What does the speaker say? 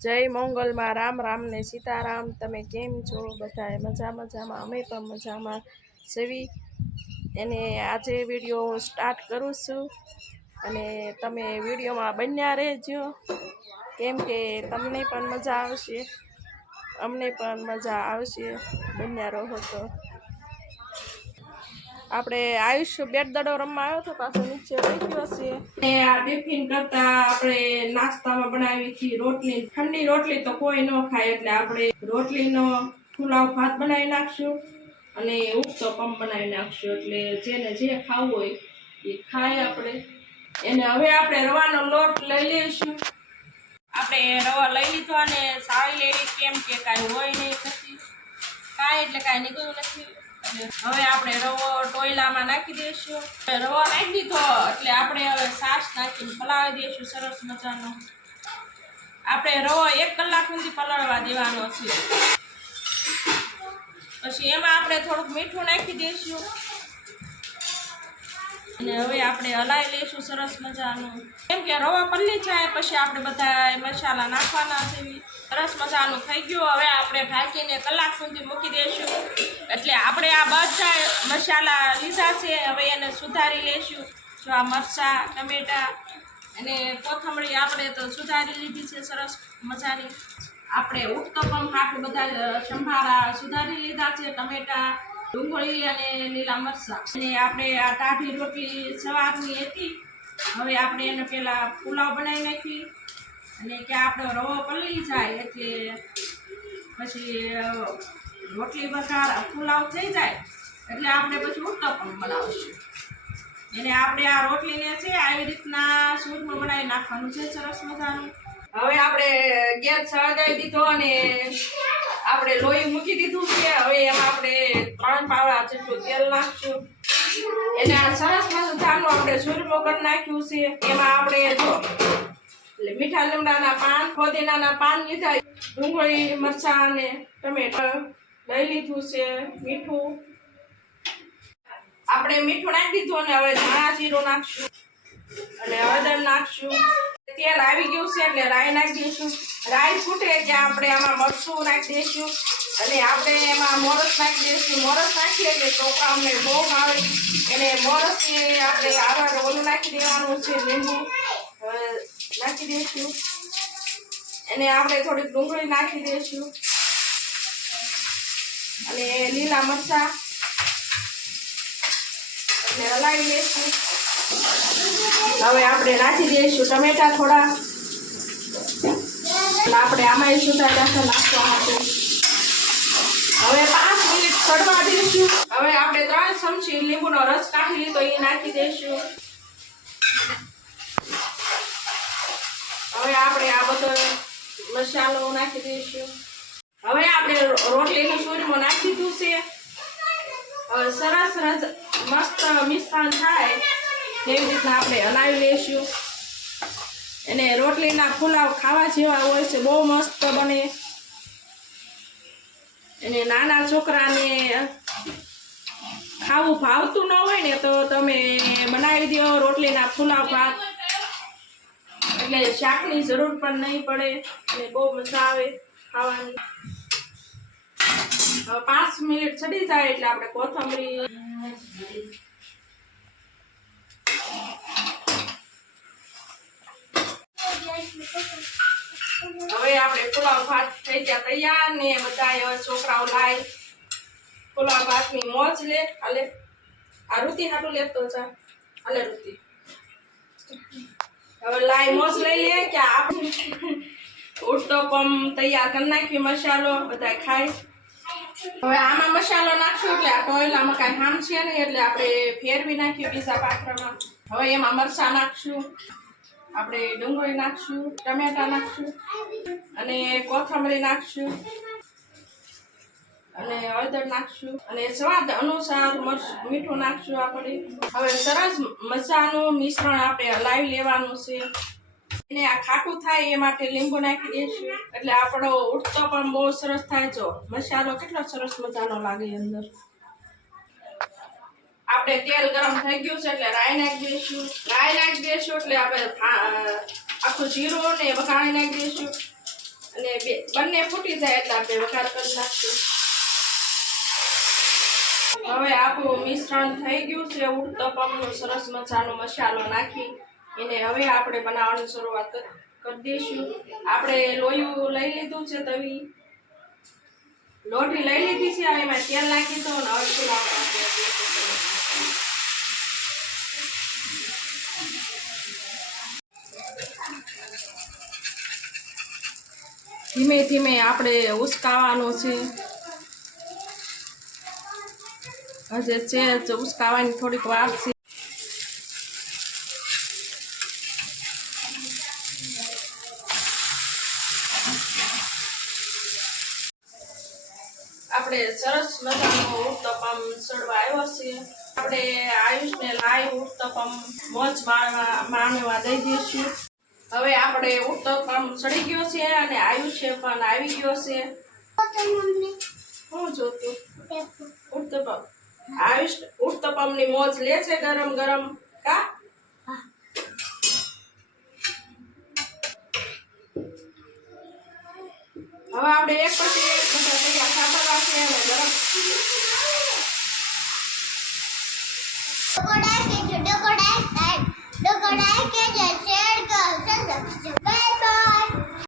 જય મંગલમાં રામ રામ ને સીતારામ। તમે કેમ છો? બધાએ મજામાં? અમે પણ મજામાં સેવી। એને આજે વિડીયો સ્ટાર્ટ કરું છું અને તમે વિડીયોમાં બન્યા રહેજો, કેમ કે તમને પણ મજા આવશે, અમને પણ મજા આવશે બન્યા રહો તો। આપણે આયુષ્ય બેટ દડો રમવા આવ્યો તો પાછો નીચે રહી ગયો છે ને આ ટિફિન કરતા આપણે નાસ્તામાં બનાવી હતી રોટલી। ઠંડી રોટલી તો કોઈ ન ખાય એટલે આપણે રોટલીનો પુલાવ ભાત બનાવી નાખશું અને ઉત્તપમ બનાવી નાખશું, એટલે જેને જે ખાવું હોય એ ખાય આપણે એને। હવે આપણે રવાનો લોટ લઈ લઈશું। આપણે રવા લઈ લીધો અને સાળી લેવી, કેમ કે કાંઈ હોય નહીં પછી કાંઈ એટલે કાંઈ નીકળ્યું નથી। હવે આપણે રવો ટોયલામાં નાખી દઈશું। રવો નાખી દીધો એટલે આપણે હવે છાશ નાખીને પલાળી દઈશું સરસ મજાનો। આપણે રવો 1 કલાક સુધી પલાળવા દેવાનો છે। પછી એમાં આપણે થોડુંક મીઠું નાખી દઈશું અને હવે આપણે હલાવી લઈશું સરસ મજાનું, કેમ કે રવો પલળી જાય પછી આપણે બધા મસાલા નાખવાના છે। સરસ મજાનું થઈ ગયું। હવે આપણે ઢાંકીને કલાક સુધી મૂકી દઈશું, એટલે આપણે આ બધા મસાલા લીધા છે હવે એને સુધારી લઈશું। જો આ મરચાં, ટમેટા અને કોથમરી આપણે તો સુધારી લીધી છે સરસ મજાની। આપણે ઉત્તપમ હાટું બધા સંભારા સુધારી લીધા છે, ટમેટા, ડુંગળી અને લીલા મરચાં। અને આપણે આ ટાઢી રોટલી સવારની હતી, હવે આપણે એને પેલા પુલાવ બનાવી નાખી અને કે આપણો રવો પલળી જાય એટલે પછી રોટલી વઘાર પુલાવ થઈ જાય એટલે આપણે પછી ઉત્તપમ બનાવશું। એને આપણે આ રોટલીને છે આવી રીતના સૂરમાં બનાવી નાખવાનું છે સરસ મજાનું। હવે આપણે ગેસ સળગાવી દીધો અને આપણે લોહી મૂકી દીધું છે। હવે એમાં આપણે 3 પાવડા જેટલું તેલ નાખશું। એને આ સરસ મજાનું આપણે સૂરમો કરી નાખ્યું છે। એમાં આપણે જો એટલે મીઠા લીમડાના પાન, ફોદીનાના પાન લીધા, ડુંગળી, મરચાં અને ટમેટા લઈ લીધું છે, મીઠું આપણે મીઠું નાખી દીધું અને હવે ધાણા જીરું નાખશું અને હળદર નાખશું। તેલ આવી ગયું છે એટલે રાઈ નાખી દઈશું। રાઈ ફૂટે એટલે આપણે આમાં મરચું નાખી દઈશું અને આપણે એમાં મોરસ નાખી દઈશું। મોરસ નાખીએ એટલે ચોખા અમને બહુ ભાવે, એને મોરસને આપણે આવાર ઓલું નાખી દેવાનું છે, લીંબુ નાખી દઈશું। એને આપણે થોડીક ડુંગળી નાખી દઈશું અને લીલા મરચાં એટલે હલાવી લઈશું। હવે આપણે નાખી દઈશું ટમેટા થોડા, આપણે આમાં સુધા ચાખા નાખવા માટે હવે 5 મિનિટ ચડવા દઈશું। હવે આપણે 3 ચમચી લીંબુનો રસ કાઢી લીધો એ નાખી દઈશું। હવે આપણે આ બધો મસાલો નાખી દઈશું। હવે આપણે રોટલીનું સૂરમું નાખી દીધું છે। હવે સરસ મસ્ત મિશ્રણ થાય એવી રીતના આપણે હલાવી લઈશું। અને રોટલીના પુલાવ ખાવા જેવા હોય છે, બહુ મસ્ત બને। અને નાના છોકરાને ખાવું ભાવતું ન હોય ને તો તમે બનાવી દો રોટલીના પુલાવ ભાત, એટલે શાકની જરૂર પણ નહીં પડે અને બહુ મજા આવે ખાવાની। હવે 5 મિનિટ ચડી જાય એટલે આપણે કોથમરી હવે આપણે પુલાવ ભાત થઈ ગયા તૈયાર ને બધા છોકરાઓ લાય પુલાવ ભાતની મોજ લે। હાલે આ રૂતી હાટું લેતો જા, હાલે રૂતી હવે લાય મોજ લઈ લે કે આપણે ઉત્તપમ તૈયાર કરી નાખી, મસાલો બધા ખાય। હવે આમાં મસાલો નાખશું એટલે આ ટોયલામાં કાંઈ હામ છે નહીં એટલે આપણે ફેરવી નાખ્યું બીજા પાત્રમાં। હવે એમાં મરચાં નાખશું, આપણે ડુંગળી નાખશું, ટમેટા નાખશું અને કોથમરી નાખશું અને હળદર નાખશું અને સ્વાદ અનુસાર મીઠું નાખશું આપણે। હવે સરસ મસાલાનું મિશ્રણ આપણે હલાવી લેવાનું છે। એને આ ખાટું થાય એ માટે લીંબુ નાખી દઈશું એટલે આપણો ઉત્તપમ બહુ સરસ થાય। જો મસાલો કેટલો સરસ મજાનો લાગે અંદર। આપણે તેલ ગરમ થઈ ગયું છે એટલે રાઈ નાખી દઈશું। રાઈ નાખી દઈશું એટલે આપણે આખું જીરું ને વઘાણી નાખી દઈશું બંને ફૂટી જાય એટલે આપણે વઘાર કરી નાખશું. હવે આપણું મિશ્રણ થઈ ગયું છે ઉત્તપમનું. સરસ મજાનો મસાલો નાખી એને હવે આપણે બનાવવાની શરૂઆત કરી દઈશું. આપણે લોયું લઈ લીધું છે, તવી લોઢી લઈ લીધી છે. હવે એમાં તેલ નાખી દો અને હવે ચૂલા પર ધીમે ધીમે આપણે ઉસકાવાનું છે. હજે છે ઉસકાવાની થોડીક વાર છે. આપણે સરસ મજાનો ઉત્તપમ સડવા આવ્યો છે. આપણે આયુષને લાઈવ ઉત્તપમ મોજ માણવા દઈ દઈશું. હવે આપણે ઉત્તપમ સડી ગયો છે અને આયુષે પણ આવી ગયો છે. શું જોતું ઉત્તપમ? આયુષ ઉત્તપમની મોજ લે છે ગરમ ગરમ. કા હવે આપણે એક પછી એક બધા તૈયાર થતા છે અને ગરમ